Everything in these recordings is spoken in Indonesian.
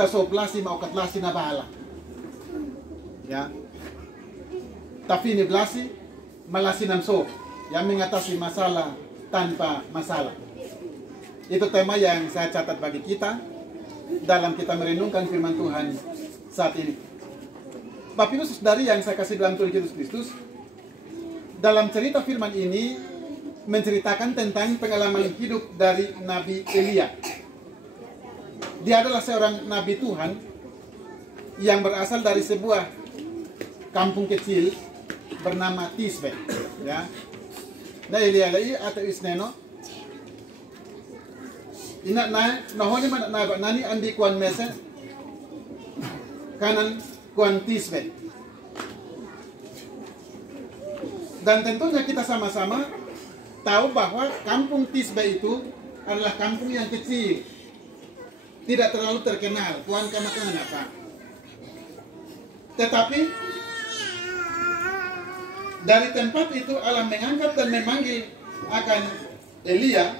kita soplasi mau katlasi na bala. Ya. Tapi ini belasi malasinan so yang mengatasi masalah tanpa masalah. Itu tema yang saya catat bagi kita dalam kita merenungkan firman Tuhan saat ini. Bapak Ibu Saudari yang saya kasih dalam Tuhan Yesus Kristus, dalam cerita firman ini menceritakan tentang pengalaman hidup dari Nabi Elia. Dia adalah seorang Nabi Tuhan yang berasal dari sebuah kampung kecil bernama Tisbe. Ya. Nah Elia lagi atau Isneno. Ina na nahoni man na nani andi kuan mesa kanan kuan Tisbe. Dan tentunya kita sama-sama tahu bahwa kampung Tisbe itu adalah kampung yang kecil, tidak terlalu terkenal, kuan kamakan apa. Tetapi dari tempat itu Allah mengangkat dan memanggil akan Elia,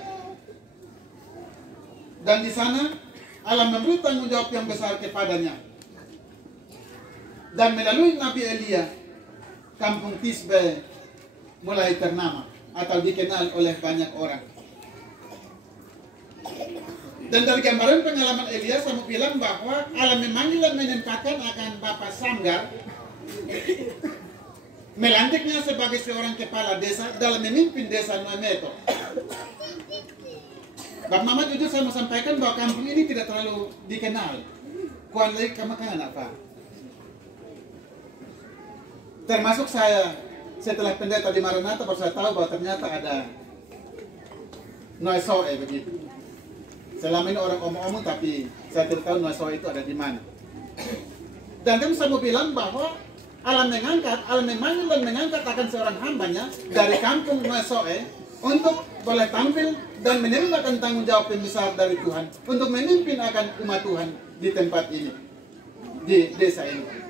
dan di sana Allah memberi tanggung jawab yang besar kepadanya. Dan melalui Nabi Elia, kampung Tisbe mulai ternama atau dikenal oleh banyak orang. Dan dari gambaran pengalaman Elia, saya mau bilang bahwa Allah memanggil dan menempatkan akan Bapak Samgar, melantiknya sebagai seorang kepala desa dalam memimpin desa Noemeto. Bapak Mama jujur saya mau sampaikan bahwa kampung ini tidak terlalu dikenal. Kuan lagi kamakan apa? Termasuk saya setelah pendeta di Maranatha baru saya tahu bahwa ternyata ada Noesoe begitu. Selama ini orang omong-omong tapi saya tidak tahu Noesoe itu ada di mana. Dan kan saya mau bilang bahwa Allah mengangkat, Allah memanggil dan mengangkat akan seorang hambanya dari kampung Noesoe untuk boleh tampil dan menerima tanggung jawab yang besar dari Tuhan untuk memimpin akan umat Tuhan di tempat ini, di desa ini.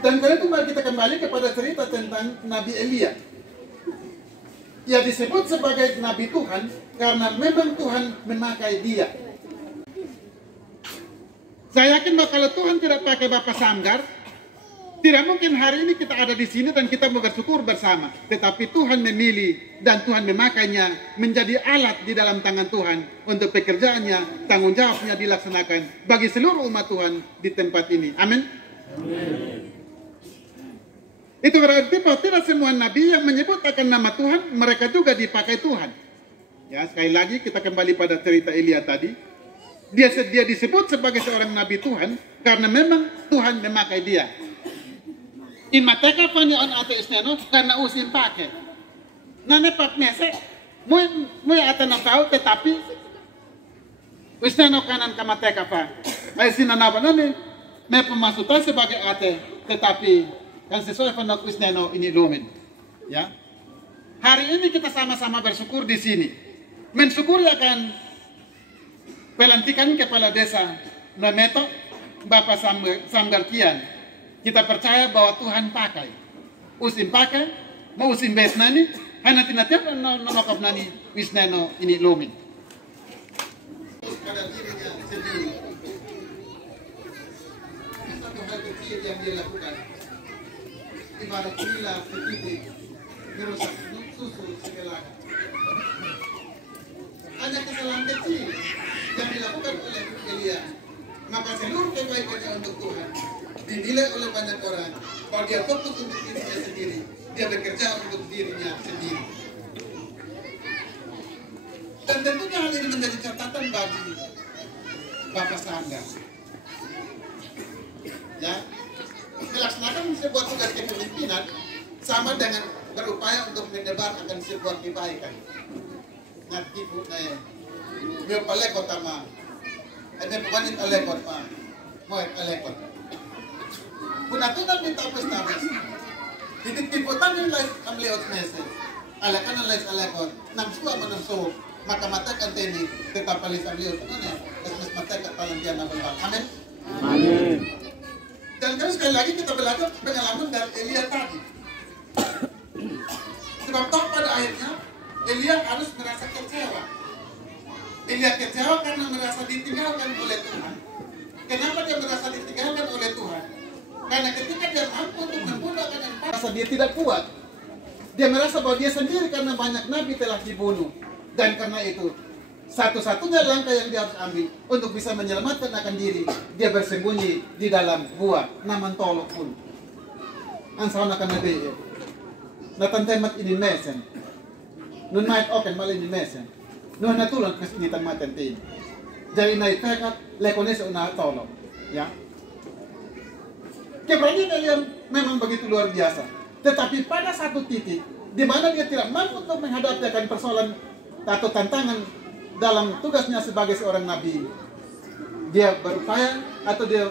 Dan karena itu mari kita kembali kepada cerita tentang Nabi Elia. Ia disebut sebagai Nabi Tuhan karena memang Tuhan memakai dia. Saya yakin bahwa kalau Tuhan tidak pakai Bapak Samgar, tidak mungkin hari ini kita ada di sini dan kita mau bersyukur bersama. Tetapi Tuhan memilih dan Tuhan memakainya menjadi alat di dalam tangan Tuhan untuk pekerjaannya, tanggung jawabnya dilaksanakan bagi seluruh umat Tuhan di tempat ini. Amin. Amin. Itu berarti bahwa tidak semua nabi yang menyebut akan nama Tuhan, mereka juga dipakai Tuhan. Ya, sekali lagi kita kembali pada cerita Elia tadi. Dia disebut sebagai seorang nabi Tuhan karena memang Tuhan memakai dia. In mateka fani on ate isneno karena usin pakai. Nane pak mese, muy atana tahu tetapi isneno kanan kamateka pa. Ay sinanaba nane, me pemasukan sebagai ate tetapi kan sesuai dengan Isneno ini lumen. Ya. Hari ini kita sama-sama bersyukur di sini. Mensyukuri akan pelantikan kepala desa Noemeto, Bapak Samgar Kian. Kita percaya bahwa Tuhan pakai. Usim pakai, mau usim bes nani, hanya tinatiap nonokap nani Isneno ini lumen. Pada dirinya sendiri. Satu hal kecil yang dia lakukan. Ibarat gila sedikit merusak susu segala. Ada kesalahan kecil yang dilakukan oleh Elia, maka seluruh kebaikannya untuk Tuhan dinilai oleh banyak orang. Kalau dia fokus untuk dirinya sendiri, dia bekerja untuk dirinya sendiri. Dan tentunya hal ini menjadi catatan bagi Bapak Samgar. Ya. Melaksanakan sebuah tugas kepemimpinan sama dengan berupaya untuk mendebar akan sebuah kebaikan. Nanti pun dia palekot sama, ada bukanin alekot pa, mau alekot. Punatunan minta apes-apes. Titik-tiputan yung life ang liot meses. Alakan ang life alekot, namsuwa manamso, makamatak ang teni, tetapalis ang liot. Ano na? Mas matek at palanggian na balbang. Amen? Amen. Dan kan sekali lagi kita belajar pengalaman dari Elia tadi. Sebab toh pada akhirnya Elia harus merasa kecewa. Elia kecewa karena merasa ditinggalkan oleh Tuhan. Kenapa dia merasa ditinggalkan oleh Tuhan? Karena ketika dia mampu untuk membunuh akan merasa dia tidak kuat. Dia merasa bahwa dia sendiri karena banyak nabi telah dibunuh. Dan karena itu, satu-satunya langkah yang dia harus ambil untuk bisa menyelamatkan akan diri, dia bersembunyi di dalam gua, naman tolok pun. Ansaon akan nabi ya. Natan temat ini mesen. Nun mait oken malah ini mesen. Nun natulan kas ini tan maten tin. Jadi naik tekat lekones una tolok, ya. Keberanian Elia memang begitu luar biasa. Tetapi pada satu titik di mana dia tidak mampu untuk menghadapi akan persoalan atau tantangan dalam tugasnya sebagai seorang nabi, dia berupaya atau dia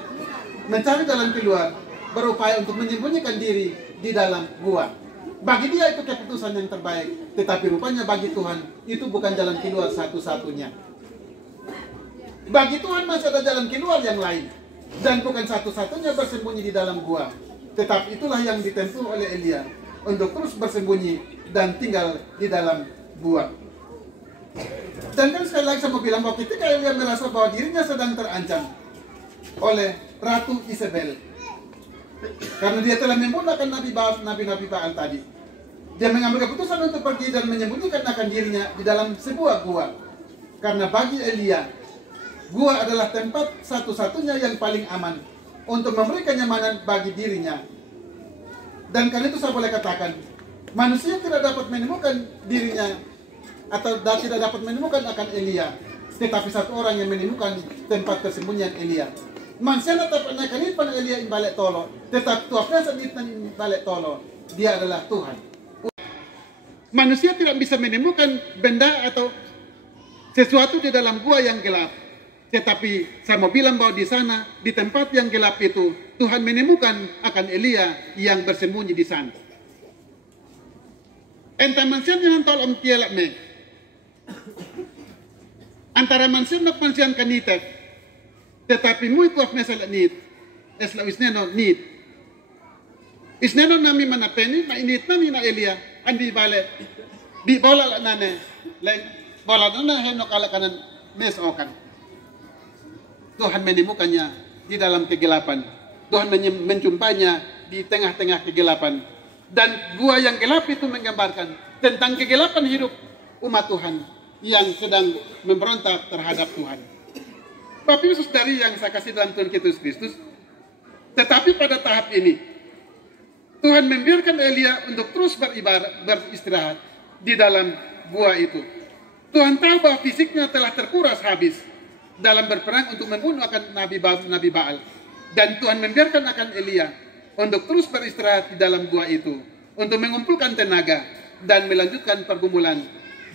mencari jalan keluar, berupaya untuk menyembunyikan diri di dalam gua. Bagi dia itu keputusan yang terbaik, tetapi rupanya bagi Tuhan itu bukan jalan keluar satu-satunya. Bagi Tuhan masih ada jalan keluar yang lain, dan bukan satu-satunya bersembunyi di dalam gua. Tetapi itulah yang ditempuh oleh Elia untuk terus bersembunyi dan tinggal di dalam gua. Dan kan sekali lagi saya mau bilang bahwa ketika Elia merasa bahwa dirinya sedang terancam oleh Ratu Isabel, karena dia telah membunuhkan nabi-nabi Baal tadi, dia mengambil keputusan untuk pergi dan menyembunyikan akan dirinya di dalam sebuah gua. Karena bagi Elia, gua adalah tempat satu-satunya yang paling aman untuk memberi kenyamanan bagi dirinya. Dan karena itu saya boleh katakan, manusia tidak dapat menemukan dirinya atau tidak dapat menemukan akan Elia, tetapi satu orang yang menemukan tempat persembunyian Elia. Manusia dapat menaikkan pada Elia in balik tolo, tetapi tuapnya sedih in balik tolo, dia adalah Tuhan. Manusia tidak bisa menemukan benda atau sesuatu di dalam gua yang gelap. Tetapi saya mau bilang bahwa di sana, di tempat yang gelap itu, Tuhan menemukan akan Elia yang bersembunyi di sana. Entah manusia yang tolong tielak me. Antara manusia nak manusia kanita, tetapi muy kuaf mesal nit, esla isneno nit. Isneno nami manapeni, mainit nami na Elia, andi bale, di bola nane, lain bola nana henok ala kanan mes okan. Tuhan menemukannya di dalam kegelapan. Tuhan menjumpainya di tengah-tengah kegelapan. Dan gua yang gelap itu menggambarkan tentang kegelapan hidup umat Tuhan yang sedang memberontak terhadap Tuhan. Bapak Ibu Saudari yang saya kasih dalam Tuhan Yesus Kristus, tetapi pada tahap ini Tuhan membiarkan Elia untuk terus beristirahat di dalam gua itu. Tuhan tahu bahwa fisiknya telah terkuras habis dalam berperang untuk membunuh akan Nabi Baal. Dan Tuhan membiarkan akan Elia untuk terus beristirahat di dalam gua itu, untuk mengumpulkan tenaga dan melanjutkan pergumulan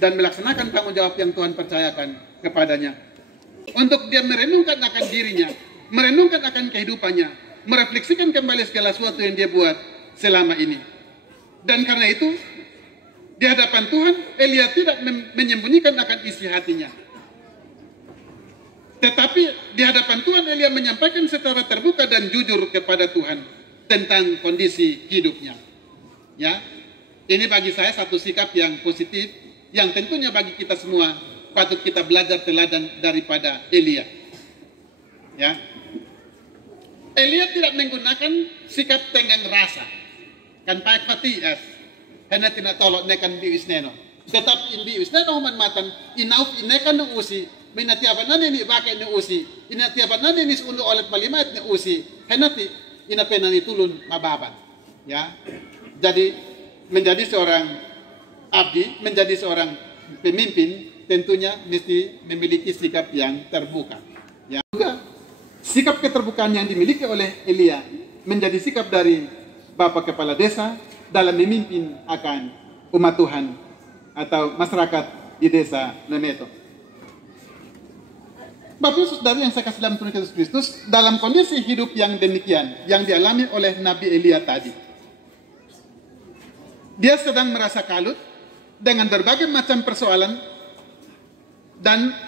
dan melaksanakan tanggung jawab yang Tuhan percayakan kepadanya. Untuk dia merenungkan akan dirinya, merenungkan akan kehidupannya, merefleksikan kembali segala sesuatu yang dia buat selama ini. Dan karena itu, di hadapan Tuhan, Elia tidak menyembunyikan akan isi hatinya. Tetapi di hadapan Tuhan Elia menyampaikan secara terbuka dan jujur kepada Tuhan tentang kondisi hidupnya. Ya, ini bagi saya satu sikap yang positif, yang tentunya bagi kita semua patut kita belajar teladan daripada Elia. Ya, Elia tidak menggunakan sikap tenggang rasa. Kan paek patias, hanya tidak tolok nekan biusneno. Tetapi biusneno human matan inauf inekan nu usi. Minatiapan nani ni bakay ni usi, inatiapan nani ni sundo olet malimat ni usi, henati inapenan ni tulun mababan. Ya, jadi menjadi seorang abdi, menjadi seorang pemimpin tentunya mesti memiliki sikap yang terbuka. Ya, juga sikap keterbukaan yang dimiliki oleh Elia menjadi sikap dari Bapak Kepala Desa dalam memimpin akan umat Tuhan atau masyarakat di desa Nemeto. Bapak Ibu Saudara yang saya kasih dalam Tuhan Yesus Kristus, dalam kondisi hidup yang demikian yang dialami oleh Nabi Elia tadi, dia sedang merasa kalut dengan berbagai macam persoalan. Dan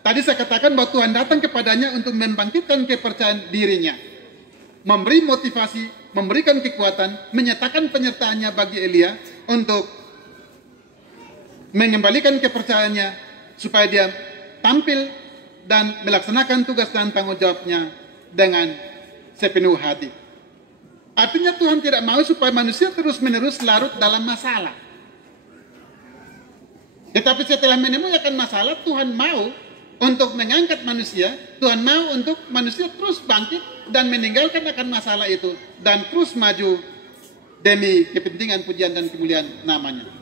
tadi saya katakan bahwa Tuhan datang kepadanya untuk membangkitkan kepercayaan dirinya, memberi motivasi, memberikan kekuatan, menyatakan penyertaannya bagi Elia untuk mengembalikan kepercayaannya supaya dia tampil dan melaksanakan tugas dan tanggung jawabnya dengan sepenuh hati. Artinya Tuhan tidak mau supaya manusia terus-menerus larut dalam masalah. Tetapi setelah menemukan masalah, Tuhan mau untuk mengangkat manusia, Tuhan mau untuk manusia terus bangkit dan meninggalkan akan masalah itu dan terus maju demi kepentingan pujian dan kemuliaan namanya.